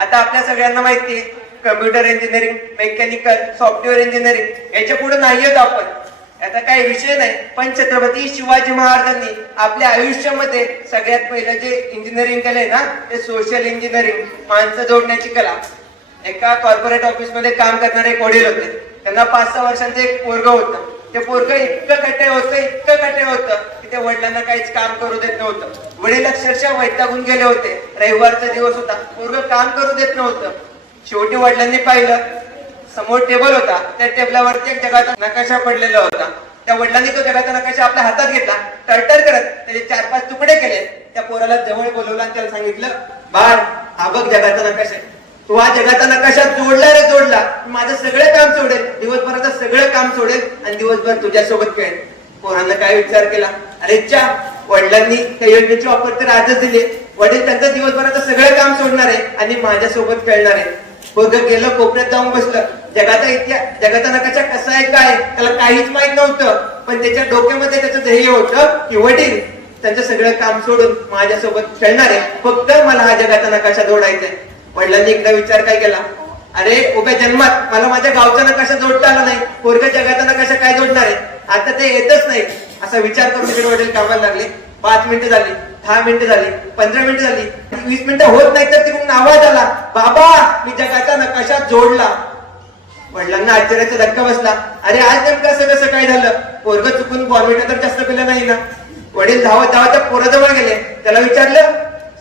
आता आपल्या सगळ्यांना माहिती आहे computer engineering mechanical software engineering याच्यापुढे नाही येत आपण. आता काही विषय नाही. पण छत्रपती शिवाजी महाराजांनी आपल्या आयुष्यामध्ये सगळ्यात पहिलं जे इंजिनिअरिंग केलंय ना ते सोशल इंजिनिअरिंग माणसं जोडण्याची कला. एका कॉर्पोरेट ऑफिसमध्ये काम करणारे एक वडील होते. त्यांना पाच सहा वर्षांचं एक पोरग होतं. ते पोरग इतकं कटे होतं इतकं कटे होतं की ते वडिलांना काहीच काम करू देत नव्हतं. वडील अक्षरशः वैतागून गेले होते. रविवारचा दिवस होता. पोरग काम करू देत नव्हतं. शेवटी वडिलांनी पाहिलं समोर टेबल होता. त्या टेबलावरती एक जगाचा नकाशा पडलेला होता. त्या वडिलांनी तो जगाचा नकाशा आपल्या हातात घेतला टरटर करत त्याचे चार पाच तुकडे केले. त्या पोराला जवळ बोलवलं आणि त्याला सांगितलं बाळ हा बघ जगाचा नकाशा वा हा जगाचा नकाशा जोडला रे जोडला. माझं सगळं काम सोडेल. दिवसभराचं सगळं काम सोडेल आणि दिवसभर तुझ्यासोबत खेळ पोरांना काय विचार केला? अरे च्या वडिलांनी त्या योजनेची ऑफर तर आजच दिली वडील त्यांचं दिवसभराचं सगळं काम सोडणार आहे आणि माझ्यासोबत खेळणार आहे. बघ गेलं कोपऱ्यात जाऊन बसलं. जगाचा इतिहास जगाचा नकाशा कसा आहे काय त्याला काहीच माहीत नव्हतं. पण त्याच्या डोक्यामध्ये त्याचं ध्येय होतं की वडील त्यांचं सगळं काम सोडून माझ्यासोबत खेळणार आहे. फक्त मला हा जगाचा नकाशा जोडायचा आहे. वडिलांनी एकदा विचार काय केला? अरे उभ्या जन्मात मला माझ्या गावचा नकाशा जोडता आला नाही पोरग जगाचा नकाशा काय जोडणार आहे? आता ते येतच नाही. असा विचार करून तिकडे वडील कामाला लागले. पाच मिनिटं झाली दहा मिनिटं झाली पंधरा मिनिटं झाली. वीस मिनिटं होत नाही तर तिकडून आवाज आला बाबा मी जगाचा नकाशा जोडला. वडिलांना आश्चर्याचा धक्का बसला. अरे आज नेमकं असं कसं काय झालं. पोरग चुकून बॉर्मिटा तर जास्त पिलं नाही ना? वडील धावत धावत त्या पोराजवळ गेले. त्याला विचारलं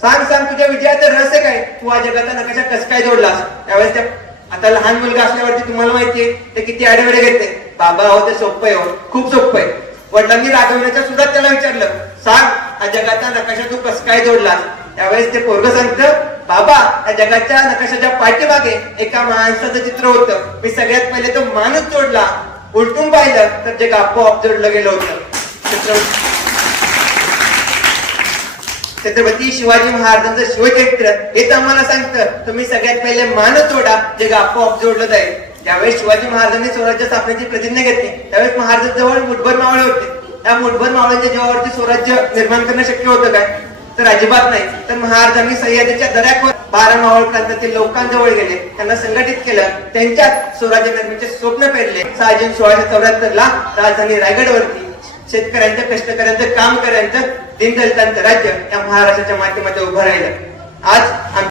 सांग सांग तुझ्या विजयाचं रहस्य काय? तू हा जगाचा नकाशा कसं काय जोडलास? त्यावेळेस त्या आता लहान मुलगा असल्यावरती तुम्हाला माहितीये ते किती आडेवडे घेते बाबा हो ते सोपं आहे हो. खूप सोपं आहे. वडिलांनी रागवण्याच्या सुद्धा त्याला विचारलं. सांग हा जगाचा नकाशा तू कसं काय जोडलास? त्यावेळेस ते पोरग सांगतं बाबा या जगाच्या नकाशाच्या पाठीमागे एका माणसाचं चित्र होतं. मी सगळ्यात पहिले तो माणूस जोडला. उलटून पाहिलं तर जग आपोआप जोडलं गेलं होतं. छत्रपती शिवाजी महाराजांचं शिवचरित्र तर आम्हाला सांगतं. तुम्ही सगळ्यात पहिले मान जोडा जे आपोआप जोडलं जाईल. ज्यावेळेस शिवाजी महाराजांनी स्वराज्य स्थापनेची प्रतिज्ञा घेतली त्यावेळेस महाराजांजवळ मुठभर मावळे होते. त्या मुठभर मावळ्यांच्या जीवावरती स्वराज्य निर्माण करणं शक्य होतं काय? तर अजिबात नाही. तर महाराजांनी सह्याद्रीच्या दऱ्याकवर बारा मावळ प्रांतातील लोकांजवळ गेले. त्यांना संघटित केलं. त्यांच्यात स्वराज्य निर्मितीचे स्वप्न पेरले. सहा जून सोळाशे चौऱ्याहत्तर ला राजधानी रायगडवरती शेतकऱ्यांचं कष्टकऱ्यांचं काम करायचं दिनदलितांचं राज्य या महाराष्ट्राच्या माध्यमातून उभं राहिलं. आज